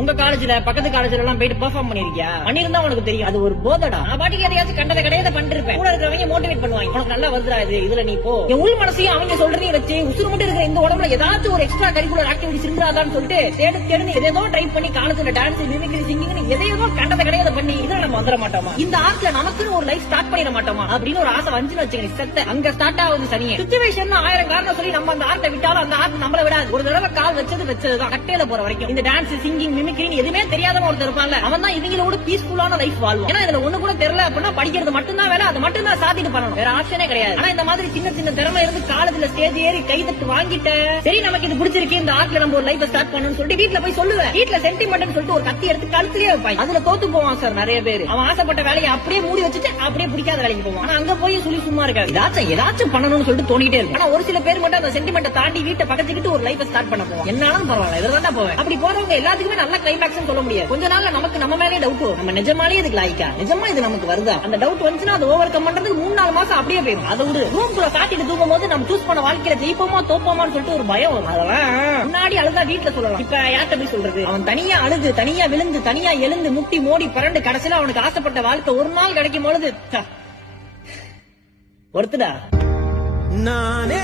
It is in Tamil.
உங்க காலேஜ்ல பக்கத்து காலேஜ்ல எல்லாம் போயிட்டு பெர்ஃபார்ம் பண்ணிருக்கியா? பண்ணிருந்தா உனக்கு தெரியும், அது ஒரு போதடா. நான் பாட்டுக்கு எதையாச்சும் கண்டதை கிடையாத பண்ணிருப்பேன். கூட இருக்கிறவங்க மோட்டிவேட் பண்ணுவாங்க, உனக்கு நல்லா வந்துடா இதுல நீ போ. என் உள் மனசையும் அவங்க சொல்றதையும் வச்சு உசுறு மட்டும் இருக்கிற இந்த உடம்புல ஏதாச்சும் ஒரு எக்ஸ்ட்ரா கரிக்குலர் ஆக்டிவிட்டிஸ் இருந்தாதான்னு சொல்லிட்டு தேடு எதோ ட்ரை பண்ணி காலேஜ்ல டான்ஸ், மிமிக்ரி, சிங்கிங் எதையோ கண்டதை கிடையாத பண்ணி இதுல நம்ம வந்துட மாட்டோமா? இந்த ஆர்ட்ல நமக்குன்னு ஒரு லைஃப் ஸ்டார்ட் பண்ணிட மாட்டோமா அப்படின்னு ஒரு ஆசை வந்துன்னு வச்சுக்கணும். செத்த அங்க ஸ்டார்ட் ஆகுது சனியே. சிச்சுவேஷன் 1000 காரணம் சொல்லி நம்ம அந்த ஆர்ட்டை விட்டாலும் அந்த ஆர்ட் நம்மள விடாது. ஒரு தடவை கால் வச்சதுதான் கட்டையில போற வரைக்கும் இந்த டான்ஸ், சிங்கிங், மிமிக்ரின்னு எதுவுமே தெரியாதவன் ஒருத்தர் இருப்பான்ல, அவன் தான் இவங்களோட பீஸ்ஃபுல்லான லைஃப் வாழ்வான். ஏன்னா இதுல ஒண்ணு கூட தெரியல அப்படின்னா படிக்கிறது மட்டும்தான் வேலை, அது மட்டும் தான் சாதிட்டு பண்ணணும், வேற ஆப்ஷனே கிடையாது. ஆனா இந்த மாதிரி சின்ன சின்ன திறமை இருந்து காலேஜ்ல ஸ்டேஜ் ஏறி கை தட்டு வாங்கிட்ட, சரி நமக்கு இது பிடிச்சிருக்கு, இந்த ஆர்ட்ல நம்ம ஒரு லைஃப் ஸ்டார்ட் பண்ணணும்னு சொல்லிட்டு வீட்டுல போய் சொல்லுவேன். வீட்டுல சென்டிமெண்ட் சொல்லிட்டு ஒரு கத்தி எடுத்து கழுத்துலயே வைப்பாங்க. அதுல தோத்து போவான் சார் நிறைய பேர். அவன் ஆசைப்பட்ட வேலையை அப்படியே மூடி வச்சுட்டு அப்படியே பிடிக்காத வேலைக்கு போவான். ஆனா அங்க போய் சொல்லி சும்மா இருக்காது, ஏதாச்சும் பண்ணணும்னு சொல்லிட்டு தோணிட்டே இருக்கு. ஆனா ஒரு சில பேர் மட்டும் அந்த சென்டிமெண்ட் தாண்டி வீட்டை பக்கத்துக்கிட்டு ஒரு லைஃப் ஸ்டார்ட் பண்ண போவோம். என்னாலும் பரவாயில்ல, இதுதான் போவேன். அப்படி போறவங்க எல்லாத்துக்குமே நல்ல கிளைமேக்ஸ் சொல்ல முடியாது. கொஞ்ச நாள்ல நமக்கு நம்ம மேலே டவுட் வரும், நம்ம நிஜமாலே இதுக்கு லாய்க்கா, நிஜமா இது நமக்கு வருதா? அந்த டவுட் வந்துச்சுன்னா அது ஓவர் கம் பண்றதுக்கு 3-4 மாசம் அப்படியே போயிடும். அதை விடு, ரூம்குள்ள காட்டிட்டு தூங்கும் போது நம்ம சூஸ் பண்ண வாழ்க்கையில ஜெயிப்போமா தோப்போமான்னு சொல்லிட்டு ஒரு பயம் வரும். அதெல்லாம் முன்னாடி அழுதா வீட்டுல சொல்லலாம், இப்ப யார்கிட்ட போய் சொல்றது? அவன் தனியா அழுது, தனியா விழுந்து, தனியா எழுந்து, முட்டி மோடி பரண்டு கடைசியில அவனுக்கு ஆசைப்பட்ட வாழ்க்கை ஒரு நாள் கிடைக்கும் பொழுது ஒருத்தடா நானே